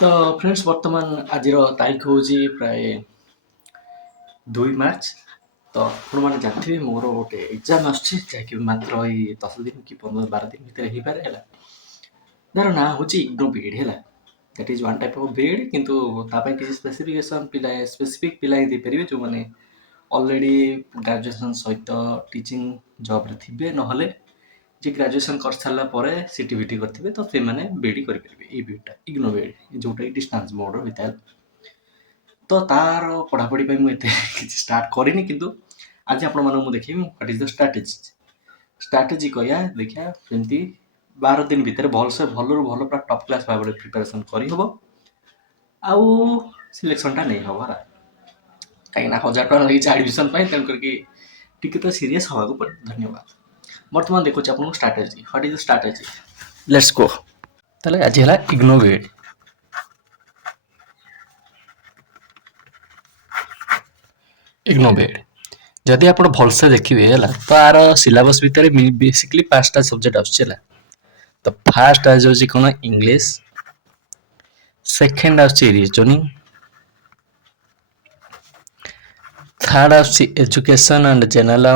ତ ଫ୍ରେଣ୍ଡସ୍ ବର୍ତ୍ତମାନ ଆଜିର ତାରିଖ ହେଉଛି ପ୍ରାୟ 2 ମାର୍ଚ୍ଚ। ତ ଆପଣମାନେ ଜାଣିଥିବେ ମୋର ଗୋଟେ ଏକ୍ଜାମ୍ ଆସୁଛି ଯାହାକି ମାତ୍ର ଏଇ 10 ଦିନ କି 15-12 ଦିନ ଭିତରେ ହେଇପାରେ ହେଲା। ଯାହାର ନାଁ ହେଉଛି ଇଗ୍ନୋ ବିଇଡି ହେଲା। That is one type of BEd, କିନ୍ତୁ ତା ପାଇଁ କିଛି ସ୍ପେସିଫିକ୍ ପିଲା ହିଁ ଦେଇପାରିବେ ଯେଉଁମାନେ ଅଲରେଡ଼ି ଗ୍ରାଜୁଏସନ୍ ସହିତ ଟିଚିଂ ଜବ୍ରେ ଥିବେ, ନହେଲେ ଯିଏ ଗ୍ରାଜୁଏସନ୍ କରିସାରିଲା ପରେ ସିଟିବିଟି କରିଥିବେ ତ ସେମାନେ ବିଇଡି କରିପାରିବେ। ଏଇ ବିଇଡିଟା ଇଗ୍ନୋ ବିଇଡି ଯେଉଁଟାକି ଡିଷ୍ଟାନ୍ସ ମୋଡ଼୍ର ହୋଇଥାଏ। ତ ତାର ପଢ଼ାପଢ଼ି ପାଇଁ ମୁଁ ଏତେ କିଛି ଷ୍ଟାର୍ଟ କରିନି, କିନ୍ତୁ ଆଜି ଆପଣମାନଙ୍କୁ ମୁଁ ଦେଖେଇବି ହ୍ୱାଟ୍ ଇଜ୍ ଦ ଷ୍ଟ୍ରାଟେଜି କହିବା ଦେଖିବା ଯେମିତି 12 ଦିନ ଭିତରେ ଭଲରୁ ଭଲ ପୁରା ଟପ୍ କ୍ଲାସ୍ ଭାବରେ ପ୍ରିପାରେସନ୍ କରିହେବ ଆଉ ସିଲେକ୍ସନ୍ଟା ନେଇହେବ ହେଲା। କାହିଁକିନା 1000 ଟଙ୍କା ଲାଗିଛି ଆଡ଼ମିସନ୍ ପାଇଁ, ତେଣୁ କରିକି ଟିକେ ତ ସିରିୟସ୍ ହେବାକୁ ପଡ଼ିବ। ଧନ୍ୟବାଦ। ବର୍ତ୍ତମାନ ଦେଖୁଛି ଆପଣଙ୍କୁ strategy. What is the strategy? Let's go. ତାହେଲେ ଆଜି ହେଲା ଇଗ୍ନୋ ବିଇଡି। ଇଗ୍ନୋ ବିଇଡି ଯଦି ଆପଣ ଭଲସେ ଦେଖିବେ ହେଲା, ତ ଆର ସିଲାବସ୍ ଭିତରେ ବେସିକଲି 5ଟା ସବଜେକ୍ଟ ଆସୁଛି ହେଲା। ତ ଫାର୍ଷ୍ଟ ଆସୁଛି କ'ଣ? ଇଂଲିଶ। ସେକେଣ୍ଡ ଆସୁଛି ରିଜନିଂ। ଥାର୍ଡ ଆସୁଛି ଏଜୁକେସନ୍ ଆଣ୍ଡ ଜେନେରାଲ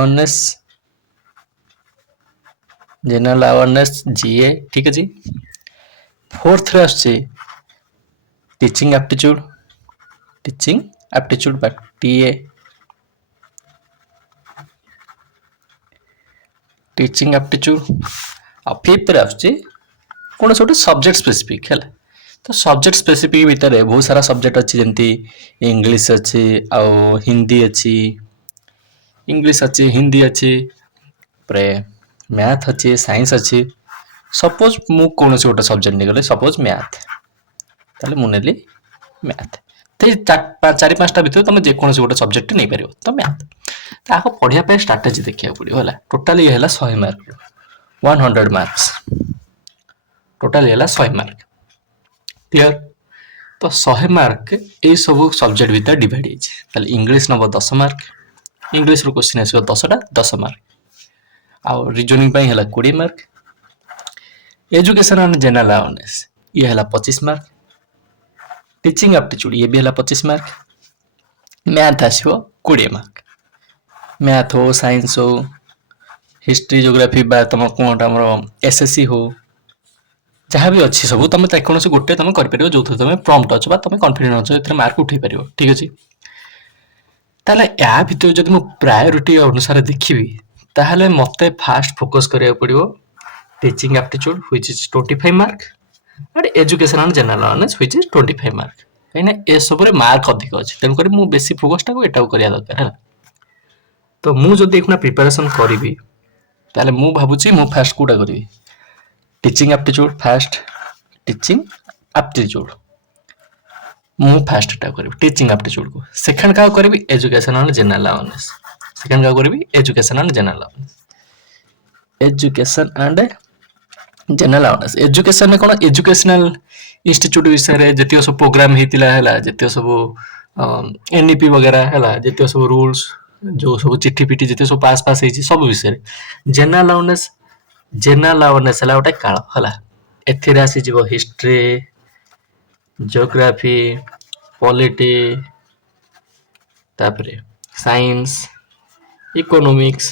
ଆୱାରନେସ୍ ଜିଏ, ଠିକ୍ ଅଛି। ଫୋର୍ଥରେ ଆସୁଛି ଟିଚିଂ ଆପ୍ଟିଚ୍ୟୁଡ୍ ବା ଟିଏ। Teaching aptitude. ଆଉ ଫିଫ୍ଥରେ ଆସୁଛି କୌଣସି ଗୋଟେ ସବଜେକ୍ଟ ସ୍ପେସିଫିକ୍ ହେଲା। ତ ସବଜେକ୍ଟ ସ୍ପେସିଫିକ୍ ଭିତରେ ବହୁତ ସାରା ସବଜେକ୍ଟ ଅଛି, ଯେମିତି ଇଂଲିଶ ଅଛି, ଆଉ ହିନ୍ଦୀ ଅଛି, ହିନ୍ଦୀ ଅଛି, ତାପରେ ମ୍ୟାଥ୍ ଅଛି, ସାଇନ୍ସ ଅଛି। ସପୋଜ ମୁଁ କୌଣସି ଗୋଟେ ସବଜେକ୍ଟ ନେଇଗଲି, ସପୋଜ ମ୍ୟାଥ୍, ତାହେଲେ ମୁଁ ନେଲି ମ୍ୟାଥ୍। ସେଇ 4-5ଟା ଭିତରେ ତମେ ଯେକୌଣସି ଗୋଟେ ସବଜେକ୍ଟ ନେଇପାରିବ, ତ ମ୍ୟାଥ୍। ତାକୁ ପଢ଼ିବା ପାଇଁ ଷ୍ଟ୍ରାଟେଜି ଦେଖିବାକୁ ପଡ଼ିବ ହେଲା। ଟୋଟାଲି ହେଲା 100 ମାର୍କ, 100 ମାର୍କସ୍। ଟୋଟାଲି ହେଲା 100 ମାର୍କ। କ୍ଲିୟର? ତ 100 ମାର୍କ ଏଇ ସବୁ ସବଜେକ୍ଟ ଭିତରେ ଡିଭାଇଡ୍ ହେଇଛି। ତାହେଲେ ଇଂଲିଶ ନେବ 10 ମାର୍କ, ଇଂଲିଶରୁ କ୍ୱେଶ୍ଚିନ୍ ଆସିବ 10ଟା, 10 ମାର୍କ। ଆଉ ରିଜନିଂ ପାଇଁ ହେଲା 20 mark. Education and general awareness ଇଏ ହେଲା 25 ମାର୍କ। ଟିଚିଂ ଆପ୍ଟିଚ୍ୟୁଡ୍ ଇଏ ବି ହେଲା 25 ମାର୍କ। ମ୍ୟାଥ୍ ଆସିବ 20 ମାର୍କ। ମ୍ୟାଥ୍ ହଉ, ସାଇନ୍ସ ହଉ, ହିଷ୍ଟ୍ରି, ଜିଓଗ୍ରାଫି ବା ତମ କ'ଣଟା ଆମର ଏସ୍ଏସ୍ସି ହଉ, ଯାହା ବି ଅଛି ସବୁ ତମେ କୌଣସି ଗୋଟେ ତମେ କରିପାରିବ, ଯୋଉଥିରେ ତମେ ପ୍ରମ୍ପ୍ଟ ଅଛ ବା ତମେ କନଫିଡେଣ୍ଟ ଅଛ, ଏଥିରେ ମାର୍କ ଉଠେଇ ପାରିବ, ଠିକ୍ ଅଛି। ତାହେଲେ ୟା ଭିତରେ ଯଦି ମୁଁ ପ୍ରାୟୋରିଟି ଅନୁସାରେ ଦେଖିବି, ତାହେଲେ ମତେ ଫାଷ୍ଟ ଫୋକସ୍ କରିବାକୁ ପଡ଼ିବ teaching aptitude which is 25 mark, and education and general awareness which is 25 mark. କାହିଁକିନା ଏସବୁରେ ମାର୍କ ଅଧିକ ଅଛି, ତେଣୁକରି ମୁଁ ବେଶୀ ଫୋକସ୍ଟାକୁ ଏଟାକୁ କରିବା ଦରକାର ହେଲା। ତ ମୁଁ ଯଦି ଏଇକ୍ଷିଣା ପ୍ରିପାରେସନ୍ କରିବି, ତାହେଲେ ମୁଁ ଭାବୁଛି ମୁଁ ଫାଷ୍ଟ କୋଉଟା କରିବି? Teaching aptitude first. Teaching aptitude ମୁଁ ଫାଷ୍ଟ ଏଟା କରିବି, ଟିଚିଂ ଆପ୍ଟିଚ୍ୟୁଡ୍କୁ। ସେକେଣ୍ଡ କାହାକୁ କରିବି? Education and general awareness. Second କାହାକୁ କରିବି? Education and general awareness. Education and general awareness. ଏଜୁକେସନରେ କ'ଣ? ଏଜୁକେସନାଲ ଇନଷ୍ଟିଚ୍ୟୁଟ୍ ବିଷୟରେ ଯେତିକ ସବୁ ପ୍ରୋଗ୍ରାମ ହେଇଥିଲା ହେଲା, ଯେତିକ ସବୁ ଏନ୍ଇପି ବଗେରା ହେଲା, ଯେତିକ ସବୁ ରୁଲ୍ସ, ଯୋଉ ସବୁ ଚିଠି ପିଠି ଯେତିକ ସବୁ ପାସ୍ ହେଇଛି, ସବୁ ବିଷୟରେ। ଜେନେରାଲ ଆୱାରନେସ୍ ହେଲା ଗୋଟେ କାଳ ହେଲା। ଏଥିରେ ଆସିଯିବ ହିଷ୍ଟ୍ରି, ଜିଓଗ୍ରାଫି, ପଲିଟି, ତାପରେ ସାଇନ୍ସ, ଇକୋନୋମିକ୍ସ।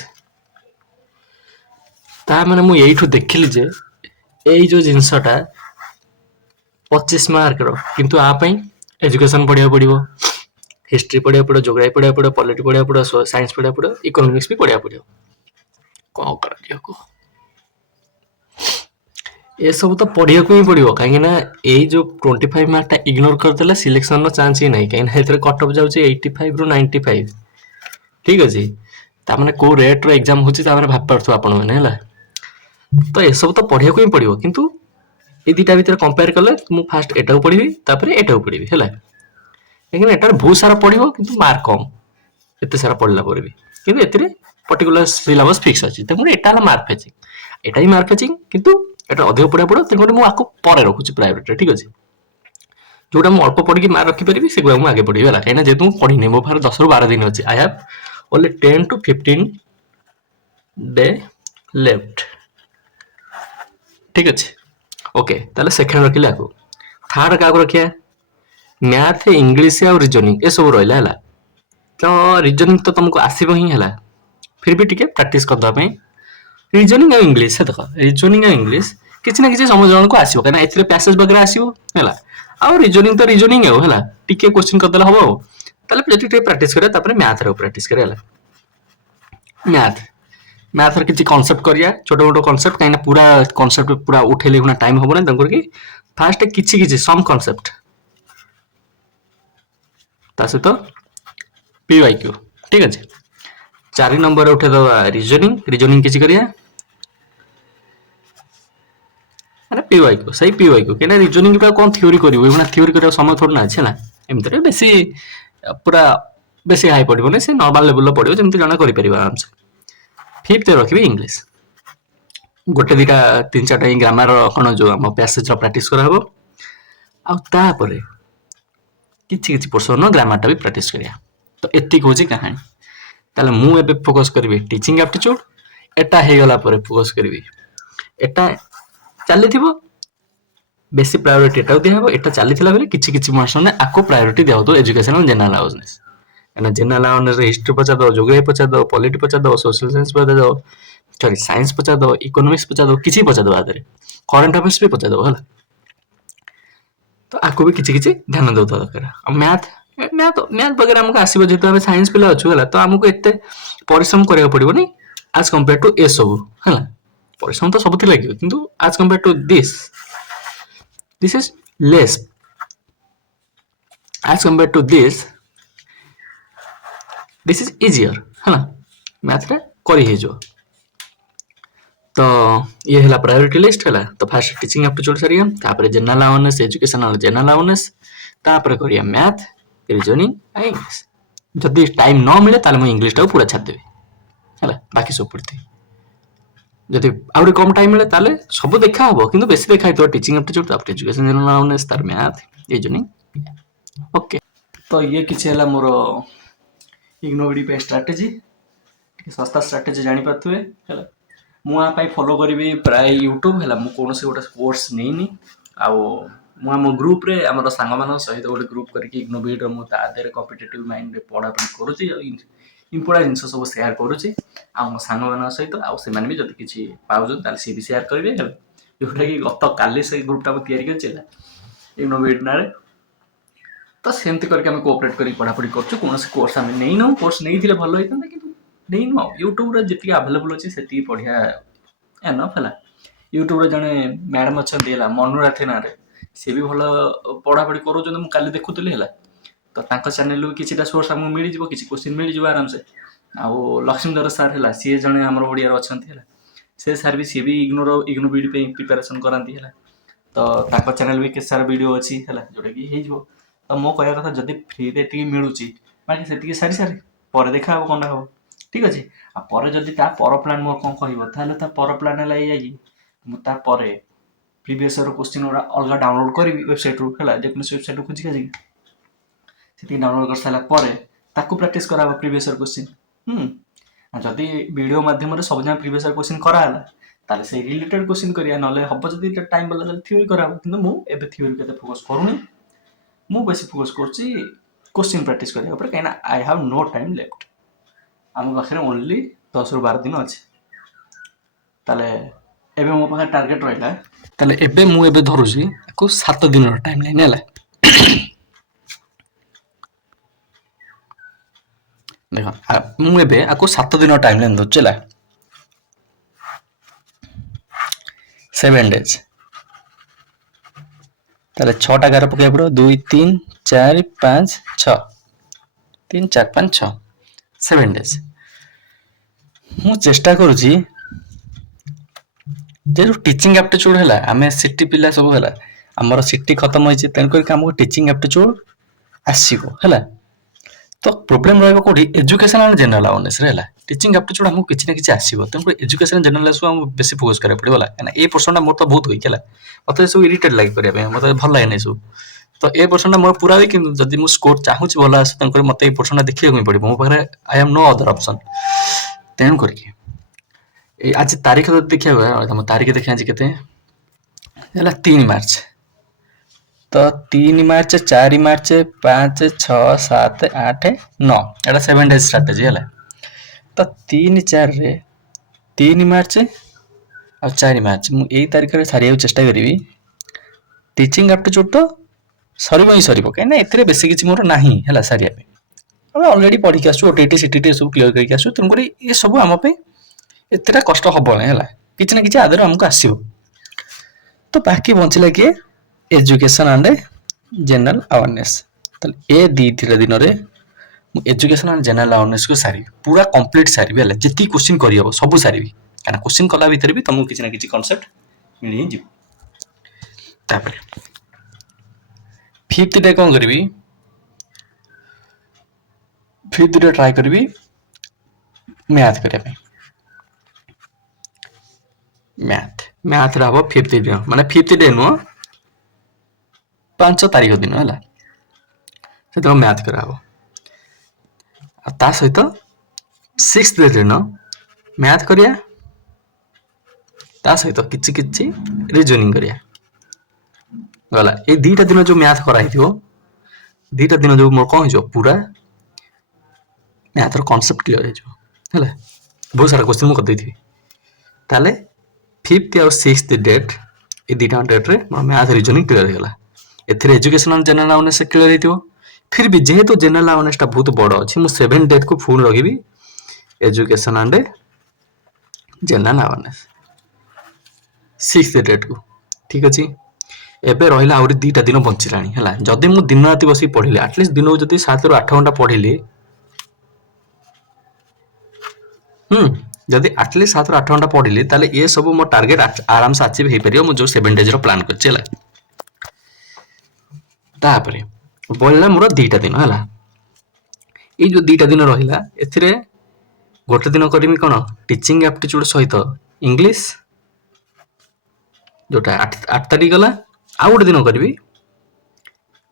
ତା ମାନେ ମୁଁ ଏଇଠୁ ଦେଖିଲି ଯେ ଏଇ ଯୋଉ ଜିନିଷଟା 25 ମାର୍କର, କିନ୍ତୁ ଆ ପାଇଁ ଏଜୁକେସନ୍ ପଢ଼ିବାକୁ ପଡ଼ିବ, ହିଷ୍ଟ୍ରି ପଢ଼ିବାକୁ ପଡ଼ିବ, ଜିଓଗ୍ରାଫି ପଢ଼ିବାକୁ ପଡ଼ିବ, ପଲିଟି ପଢ଼ିବାକୁ ପଡ଼ିବ, ସାଇନ୍ସ ପଢ଼ିବାକୁ ପଡ଼ିବ, ଇକୋନୋମିକ୍ସ ବି ପଢ଼ିବାକୁ ପଡ଼ିବ। କ'ଣ କରାଯିବ କୁହ? ଏସବୁ ତ ପଢ଼ିବାକୁ ହିଁ ପଡ଼ିବ, କାହିଁକିନା ଏଇ ଯୋଉ 25 ମାର୍କଟା ଇଗ୍ନୋର କରିଦେଲେ ସିଲେକ୍ସନର ଚାନ୍ସ ହିଁ ନାହିଁ, କାହିଁକିନା ଏଥିରେ କଟଅଫ୍ ଯାଉଛି 85ରୁ 95, ଠିକ୍ ଅଛି। ତାମାନେ କୋଉ ରେଟ୍ର ଏକ୍ଜାମ୍ ହେଉଛି ତାମାନେ ଭାବି ପାରୁଥିବ ଆପଣମାନେ ହେଲା। ତ ଏସବୁ ତ ପଢ଼ିବାକୁ ହିଁ ପଡ଼ିବ, କିନ୍ତୁ ଏଇ ଦିଟା ଭିତରେ କମ୍ପେୟାର କଲେ ମୁଁ ଫାଷ୍ଟ ଏଟାକୁ ପଢ଼ିବି, ତାପରେ ଏଟାକୁ ପଢ଼ିବି ହେଲା। କାହିଁକିନା ଏଟାରେ ବହୁତ ସାରା ପଢ଼ିବ, କିନ୍ତୁ ମାର୍କ କମ୍ ଏତେ ସାରା ପଢ଼ିଲା ପରେ ବି। କିନ୍ତୁ ଏଥିରେ ପର୍ଟିକୁଲାର ସିଲାବସ୍ ଫିକ୍ସ ଅଛି, ତେଣୁକରି ଏଟା ହେଲା ମାର୍କ ଫେଚିଂ। ଏଟା ହିଁ ମାର୍କ ଫେଚିଂ, କିନ୍ତୁ ଏଟା ଅଧିକ ପଢ଼ିବାକୁ ପଡ଼ିବ, ତେଣୁକରି ମୁଁ ଆକୁ ପରେ ରଖୁଛି ପ୍ରାୟୋରିଟିରେ, ଠିକ୍ ଅଛି। ଯୋଉଟା ମୁଁ ଅଳ୍ପ ପଢ଼ିକି ମାର୍କ ରଖିପାରିବି ସେଗୁଡ଼ା ମୁଁ ଆଗେ ପଢ଼ିବି ହେଲା। କାହିଁକିନା ଯେହେତୁ ମୁଁ ପଢ଼ିନି, ମୋ ପାଖରେ 10ରୁ 12 ଦିନ ଅଛି। I have only 10 to 15 day left, ଠିକ୍ ଅଛି। ଓକେ, ତାହେଲେ ସେକେଣ୍ଡ ରଖିଲେ ଆକୁ। ଥାର୍ଡ କାହାକୁ ରଖିବା? मैथ इंग्लिश आ रिजनिंग ए सब रहा है। तो रिजनिंग तो तुमको आसब ही है, फिर भी टिके प्रैक्टिस करदे रिजनिंग और इंग्लिश देख रिजनिंग और इंग्लिश किसी ना किसी समझ को आसो कहीं ए पैसेज वगैरह आसो है आउ रिजनिंग तो रिजनिंग है टिके क्वेश्चन करदे हम ताले प्रैक्टिस करें मैथ रे प्रैक्टिस करें मैथ मैथ रे किसी कॉन्सेप्ट करिया छोट मोट कॉन्सेप्ट कहीं पूरा कॉन्सेप्ट पूरा उठेले गुना टाइम होबो ना कि फास्ट किछि किछि सम कॉन्सेप्ट ता सहित पीवाईक्यू ठीक अच्छे 4 नंबर उठे दवा रिजनिंग रिजनिंग किछि करिया अरे पीवाईक्यू सही पीवाईक्यू केना रिजनिंग का कोन थ्योरी करिवो एना थ्योरी करे समय थोड़ ना छै ना एमतरे बेसी पूरा बेसी हाई पड़िबो नै से नॉर्मल लेवल लो पड़िबो जेमति जणा करि परिबा आराम से फिफ्थ रखिबे इंग्लिश गोटे दिटा 3-4टा ग्रामर कोन जो हम पैसेज रो प्रैक्टिस करा हबो आ तापरे किछि किछि पोर्शन ग्रामर टा भी प्रैक्टिस करिया तो एति होची कहानी ताले मु एबे फोकस करबी टीचिंग एप्टीट्यूड एटा हे गला परे फोकस करबी एटा चली थिबो बेसी प्रायोरिटी एटा दिया हबो एटा चली थिला बेले किछि किछि मार्क्स ने आको प्रायोरिटी दिया होतो एजुकेशनल जनरल अवेयरनेस एना जनरल अवेयरनेस हिस्ट्री पचा दो ज्योग्राफी पचा दो पॉलिटी पचा दो सोशल साइंस पचा दो सॉरी साइंस पचा दो इकोनॉमिक्स पचा दो किछि पचा दो आदरे करंट अफेयर्स भी पचा दो हला तो आको भी किछि किछि ध्यान दो दरकार मैथ मैथ मैथ वगैरह हमको आसीबो जेतो हम साइंस पिला अछु हला तो हमको एते परिश्रम करिया पड़िबो नै आज कंपेयर टू ए सब हला परिश्रम तो सबथि लागियो किंतु आज compare to this is less as compared to this is easier है ना मैथ रे करी हे जो तो ये है प्रायोरिटी लिस्ट है तो फास्ट टीचिंग एप्टीट्यूड सरिया तापर general awareness educational general awareness तापर करिया मैथ रीजनिंग इंग्लिश जदि टाइम न मिले ताले मैं इंग्लिश टा पूरा छाड़ देबी है बाकी सब पढ़ती जदि आउरी कम टाइम मिले ताले सब देखा हबो किंतु बेसी देखा हितो टीचिंग एप्टीट्यूड तापर एजुकेशन जनरल अवेयरनेस तार मैथ रीजनिंग ओके तो ये किछि हला मोर इग्नोविडी पे स्ट्रेटजी सस्ता स्ट्रेटजी जानी पाथुए हला मु आ पाई फॉलो करबी प्राय यूट्यूब हला मु कोनोसे गोटे कोर्स नेनी आ मु हम ग्रुप रे हमर संग मान सहित गोटे ग्रुप करके इग्नोविड मु ता देर कॉम्पिटिटिव माइंड रे पढा पढी करूची इंपोर्टेंट जिंस सब शेयर करूची आ मो संग मान सहित आ से माने भी जति किछि पाउजन ताल से भी शेयर करबे हला जोटा कि गत काली से ग्रुप टा तयारी करछला इग्नोविड ना रे तो सेमती करके हम कोऑपरेट करी पढ़ा पढ़ी करछु कोनोसे कोर्स हम नै नो कोर्स नै थिले भलो होइतन किंतु नै नो यूट्यूब रे जति अवेलेबल अछि सेति पढिया एनफ हला यूट्यूब रे जने मैडम अच्छा देला मनुराथे ना रे से भी भलो पढ़ा पढ़ी करू जने मु काली देखुतली हला तो तांको चैनल लो किछिटा सोर्स हमु मिली जिवो किछि क्वेश्चन मिली जिवो आराम से आ लक्ष्मीधर सर हला सी जने हमर ओडिया रो अछंती हला से सर भी सी भी इग्नो वीडियो पे प्रिपरेशन करांती हला तो ताको चैनल भी के सारा वीडियो अछि हला जोटा कि हे जिवो तो मो कहया कथा जदि फ्री रे टी मिलुची माने सेति सारी सारी पर देखा हो कोन हो ठीक अछि आ पर जदि ता पर प्लान मोर कोन कहइबो ताले ता पर प्लान लाई जाई मु ता परे प्रीवियस ईयर क्वेश्चन ओरा अलगा डाउनलोड करबी वेबसाइट रो हला जे कोनो वेबसाइट रो खुजी का सेति डाउनलोड कर साला परे ताकू प्रैक्टिस कराबो प्रीवियस ईयर क्वेश्चन आ जदि वीडियो माध्यम रे सब जन प्रीवियस ईयर क्वेश्चन करा हला ताले से रिलेटेड क्वेश्चन करिया नले हबो जदि टाइम बला थ्योरी कराबो किंतु मु एबे थ्योरी केते फोकस करूनी मु बेसी फोकस करछि क्वेश्चन प्रैक्टिस करिया ऊपर काइना I have no time left हम पाखरे ओनली 10 रु 12 दिन अछि ताले एबे मो पाखरे टारगेट रहला ताले एबे मु एबे धरुछि को 7 दिन रो टाइम लाइन हला देखो मु एबे आको 7 दिन रो टाइम लाइन दोचला 7 days ताले 6टा गार पके पड़ो 2 3 4 5 6 3 4 5 6 7 days मु चेष्टा करूची जे टीचिंग एप्टीट्यूड हला हमें सिटी पिला सब हला हमर सिटी खत्म होइची तन कर काम टीचिंग एप्टीट्यूड आसीबो हला तो प्रॉब्लम रहबो कोठी एजुकेशन एंड जनरल अवेयरनेस रे हला टीचिंग एप्टीट्यूड हमको किछि ना किछि आसीबो तन कर एजुकेशन जनरल अवेयरनेस हम बेसी फोकस करे पड़िबो हला एना ए पर्सन मोर तो बहुत होई केला मते सब इरिटेट लाइक करिया पे मते भल लागे नै सब तो ए पर्सन मोर पूरा भी कि जदि मु स्कोर चाहूची भला आसे तन कर मते ए पर्सन देखियो मी पड़िबो मो पाखरे I am no other option तेन करके ए आज तारीख तो देखिया हम तारीख देखिया आज केते हला 3 मार्च ତ 3 ମାର୍ଚ୍ଚ 4 ମାର୍ଚ୍ଚ 5 6 7 8 9 ଏଟା 7 ଡେଜ୍ ଷ୍ଟ୍ରାଟେଜି ହେଲା। ତ 3 4 ରେ 3 ମାର୍ଚ୍ଚ ଆଉ 4 ମାର୍ଚ୍ଚ ମୁଁ ଏଇ ତାରିଖରେ ସାରିବାକୁ ଚେଷ୍ଟା କରିବି। ଟିଚିଂ ଆପ୍ଟିଚ୍ୟୁଡ୍ ତ ସରିବ ହିଁ ସରିବ, କାହିଁକିନା ଏଥିରେ ବେଶୀ କିଛି ମୋର ନାହିଁ ହେଲା ସାରିବା ପାଇଁ। ଆମେ ଅଲରେଡ଼ି ପଢ଼ିକି ଆସୁ, OTT CTT ସବୁ କ୍ଲିୟର କରିକି ଆସୁ, ତେଣୁକରି ଏସବୁ ଆମ ପାଇଁ ଏତେଟା କଷ୍ଟ ହବନି ହେଲା, କିଛି ନା କିଛି ଆଦରେ ଆମକୁ ଆସିବ। ତ ବାକି ବଞ୍ଚିଲା କିଏ? Education and general awareness. ତାହେଲେ ଏ ଦୁଇଟା ଦିନରେ ମୁଁ ଏଜୁକେସନ୍ ଆଣ୍ଡ ଜେନେରାଲ ଆୱାରନେସ୍କୁ ସାରିବି, ପୁରା କମ୍ପ୍ଲିଟ୍ ସାରିବି ହେଲା, ଯେତିକି କୋଶ୍ଚିନ୍ କରିହେବ ସବୁ ସାରିବି, କାହିଁକିନା କୋଶ୍ଚିନ୍ କଲା ଭିତରେ ବି ତମକୁ କିଛି ନା କିଛି କନସେପ୍ଟ ମିଳି ହିଁ ଯିବ। ତାପରେ 5th ଡେ କ'ଣ କରିବି? 5th ଡେ ଟ୍ରାଏ କରିବି ମ୍ୟାଥ୍ କରିବା ପାଇଁ। ମ୍ୟାଥରେ ହବ 5th ଦିନ, ମାନେ 5th ଡେ ନୁହଁ, 5 ତାରିଖ ଦିନ ହେଲା, ସେଦିନ ମ୍ୟାଥ୍ କରାହବ। ଆଉ ତା ସହିତ 6th ଡେ ଦିନ ମ୍ୟାଥ୍ କରିବା, ତା ସହିତ କିଛି କିଛି ରିଜନିଂ କରିବା। ଗଲା, ଏଇ ଦୁଇଟା ଦିନ ଯୋଉ ମ୍ୟାଥ୍ କରାହେଇଥିବ, ଦୁଇଟା ଦିନ ଯୋଉ ମୋର କ'ଣ ହେଇଯିବ, ପୁରା ମ୍ୟାଥର କନସେପ୍ଟ କ୍ଲିୟର ହେଇଯିବ ହେଲା। ବହୁତ ସାରା କୋଶ୍ଚିନ୍ ମୁଁ କରିଦେଇଥିବି। ତାହେଲେ 5th ଆଉ 6th ଡେଟ୍, ଏ ଦୁଇଟା ଡେଟ୍ରେ ମୋର ମ୍ୟାଥ୍ ରିଜନିଂ କ୍ଲିୟର ହେଇଗଲା। ଏଥିରେ education and general awareness clear ହେଇଥିବ। ଫିର୍ ବି ଯେହେତୁ ଜେନେରାଲ ଆୱାରନେସ୍ଟା ବହୁତ ବଡ଼ ଅଛି, ମୁଁ 7 ଡେଟ୍କୁ ଫୁଲ୍ ରଖିବି education and general awareness 6th ଡେଟ୍କୁ। ଠିକ୍ ଅଛି, ଏବେ ରହିଲା ଆହୁରି 2ଟା ଦିନ ବଞ୍ଚିଲାଣି ହେଲା। ଯଦି ମୁଁ ଦିନ ରାତି ବସିକି ପଢ଼ିଲି, ଆଟଲିଷ୍ଟ ଦିନକୁ ଯଦି 7ରୁ 8 ଘଣ୍ଟା ପଢ଼ିଲି, ଯଦି ଆଟଲିଷ୍ଟ 7ରୁ 8 ଘଣ୍ଟା ପଢ଼ିଲି, ତାହେଲେ ଏ ସବୁ ମୋ ଟାର୍ଗେଟ୍ ଆରାମସେ ଆଚିଭ୍ ହେଇପାରିବ, ମୁଁ ଯୋଉ 7 ଡେଜ୍ର ପ୍ଲାନ୍ କରିଛି ହେଲା। ତାପରେ ବଳିଲା ମୋର 2ଟା ଦିନ ହେଲା। ଏଇ ଯୋଉ 2ଟା ଦିନ ରହିଲା, ଏଥିରେ ଗୋଟେ ଦିନ କରିବି କ'ଣ, ଟିଚିଂ ଆପ୍ଟିଚ୍ୟୁଡ୍ ସହିତ ଇଂଲିଶ, ଯୋଉଟା 8 ତାରିଖ ଗଲା। ଆଉ ଗୋଟେ ଦିନ କରିବି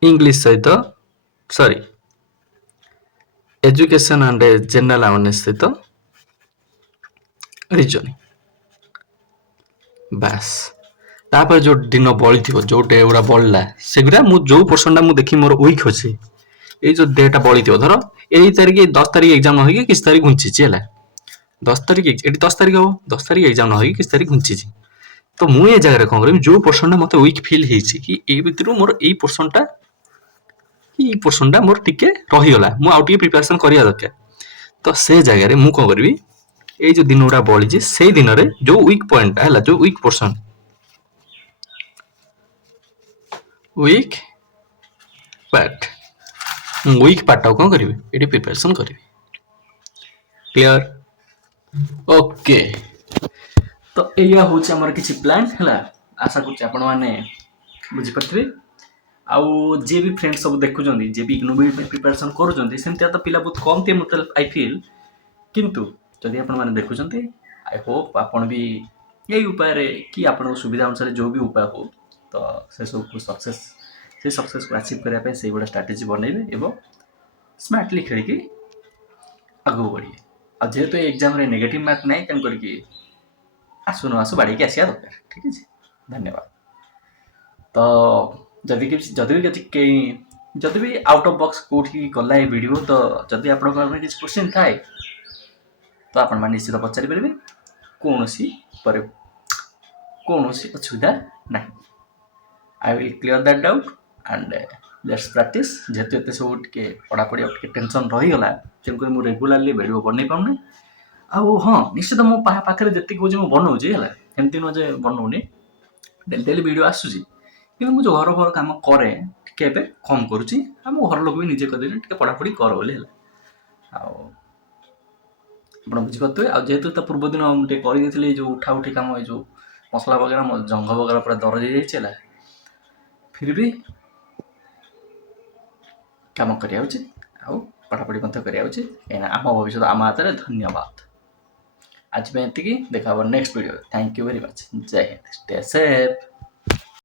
ଇଂଲିଶ ସହିତ ଏଜୁକେସନ୍ ଆଣ୍ଡ ଜେନେରାଲ ଆୱାରନେସ୍ ସହିତ ରିଜନିଂ। ବାସ୍, ତାପରେ ଯୋଉ ଦିନ ବଳିଥିବ, ଯୋଉ ଡେ ଗୁଡ଼ା ବଳିଲା, ସେଗୁଡ଼ା ମୁଁ ଯୋଉ ପର୍ସନଟା ମୁଁ ଦେଖି ମୋର ୱିକ୍ ଅଛି, ଏଇ ଯୋଉ ଡେଟା ବଳିଥିବ, ଧର ଏଇ ତାରିଖ 10 ତାରିଖ ଏକ୍ଜାମ ନ ହେଇକି କିଛି ତାରିଖ ଘୁଞ୍ଚିଛି ହେଲା, 10 ତାରିଖ ଏଠି 10 ତାରିଖ ହବ, 10 ତାରିଖ ଏକ୍ଜାମ ନ ହେଇକି କିଛି ତାରିଖ ଘୁଞ୍ଚିଛି। ତ ମୁଁ ଏ ଜାଗାରେ କ'ଣ କରିବି, ଯୋଉ ପର୍ସନଟା ମତେ ୱିକ୍ ଫିଲ୍ ହେଇଛି, କି ଏଇ ଭିତରୁ ମୋର ଏଇ ପର୍ସନଟା ମୋର ଟିକେ ରହିଗଲା, ମୁଁ ଆଉ ଟିକେ ପ୍ରିପାରେସନ୍ କରିବା ଦରକାର। ତ ସେ ଜାଗାରେ ମୁଁ କ'ଣ କରିବି, ଏଇ ଯୋଉ ଦିନ ଗୁଡ଼ା ବଳିଛି, ସେଇ ଦିନରେ ଯୋଉ ୱିକ୍ ପଏଣ୍ଟଟା ହେଲା, ଯୋଉ ୱିକ୍ ପାର୍ଟଟା କ'ଣ କରିବି, ଏଠି ପ୍ରିପାରେସନ୍ କରିବି। କ୍ଲିୟର? ଓକେ, ତ ଏଇଆ ହେଉଛି ଆମର କିଛି ପ୍ଲାନ୍ ହେଲା। ଆଶା କରୁଛି ଆପଣମାନେ ବୁଝିପାରିଥିବେ। ଆଉ ଯିଏ ବି ଫ୍ରେଣ୍ଡ ସବୁ ଦେଖୁଛନ୍ତି, ଯିଏ ବି ଇଗ୍ନୋ ପ୍ରିପାରେସନ୍ କରୁଛନ୍ତି, ସେମିତିଆ ତ ପିଲା ବହୁତ କମ୍ ଥିବେ ମୋତେ ଆଇ ଫିଲ୍। କିନ୍ତୁ ଯଦି ଆପଣମାନେ ଦେଖୁଛନ୍ତି, ଆଇ ହୋପ୍ ଆପଣ ବି ଏଇ ଉପାୟରେ, କି ଆପଣଙ୍କ ସୁବିଧା ଅନୁସାରେ ଯୋଉ ବି ଉପାୟ ହଉ, ତ ସେସବୁକୁ ସକ୍ସେସକୁ ଆଚିଭ୍ କରିବା ପାଇଁ ସେଇଭଳିଆ ଷ୍ଟ୍ରାଟେଜି ବନେଇବେ ଏବଂ ସ୍ମାର୍ଟଲି ଖେଳିକି ଆଗକୁ ବଢ଼ିବେ। ଆଉ ଯେହେତୁ ଏ ଏକ୍ଜାମରେ ନେଗେଟିଭ୍ ମାର୍କ ନାହିଁ, ତେଣୁ କରିକି ଆସୁ ନ ଆସୁ ବାଡ଼େଇକି ଆସିବା ଦରକାର। ଠିକ୍ ଅଛି, ଧନ୍ୟବାଦ। ତ ଯଦି ବି ଆଉଟ୍ ଅଫ୍ ବକ୍ସ କେଉଁଠି ଗଲା ଏ ଭିଡ଼ିଓ, ତ ଯଦି ଆପଣଙ୍କର କିଛି କ୍ୱେଶ୍ଚିନ୍ ଥାଏ, ତ ଆପଣମାନେ ନିଶ୍ଚିତ ପଚାରିପାରିବେ। କୌଣସି ଅସୁବିଧା ନାହିଁ। I will clear that doubt and let's practice. ଯେହେତୁ ଏତେ ସବୁ ଟିକେ ପଢ଼ାପଢ଼ି ଆଉ ଟିକେ ଟେନସନ୍ ରହିଗଲା, ତେଣୁକରି ମୁଁ ରେଗୁଲାରଲି ଭିଡ଼ିଓ ବନେଇ ପାରୁନି। ଆଉ ହଁ, ନିଶ୍ଚିତ ମୋ ପାଖରେ ଯେତିକି ହେଉଛି ମୁଁ ବନଉଛି ହେଲା, ଏମିତି ନୁହଁ ଯେ ବନଉନି, ଡେଲି ଭିଡ଼ିଓ ଆସୁଛି। କିନ୍ତୁ ମୁଁ ଯୋଉ ଘର କାମ କରେ, ଟିକେ ଏବେ କମ୍ କରୁଛି। ଆଉ ମୋ ଘର ଲୋକ ବି ନିଜେ କହିଦେଲେ ଟିକେ ପଢ଼ାପଢ଼ି କର ବୋଲି ହେଲା। ଆଉ ଆପଣ ବୁଝିପାରୁଥିବେ। ଆଉ ଯେହେତୁ ତା ପୂର୍ବ ଦିନ ମୁଁ ଟିକେ କରିଦେଇଥିଲି ଏଇ ଯୋଉ ଉଠାଉଠି କାମ, ଏଇ ଯୋଉ ମସଲା ବଗେରା, ମୋ ଜଙ୍ଘ ବଗେରା ପୁରା ଦରଜ ହେଇଯାଇଛି ହେଲା। ଫିର୍ ବି କାମ କରିବା ଉଚିତ, ଆଉ ପଢ଼ାପଢ଼ି ମଧ୍ୟ କରିବା ଉଚିତ, କାହିଁକିନା ଆମ ଭବିଷ୍ୟତ ଆମ ହାତରେ। ଧନ୍ୟବାଦ। ଆଜି ପାଇଁ ଏତିକି, ଦେଖା ହବ next video. Thank you very much. ଜୟ ହିନ୍ଦ, ଷ୍ଟେ ସେଫ୍।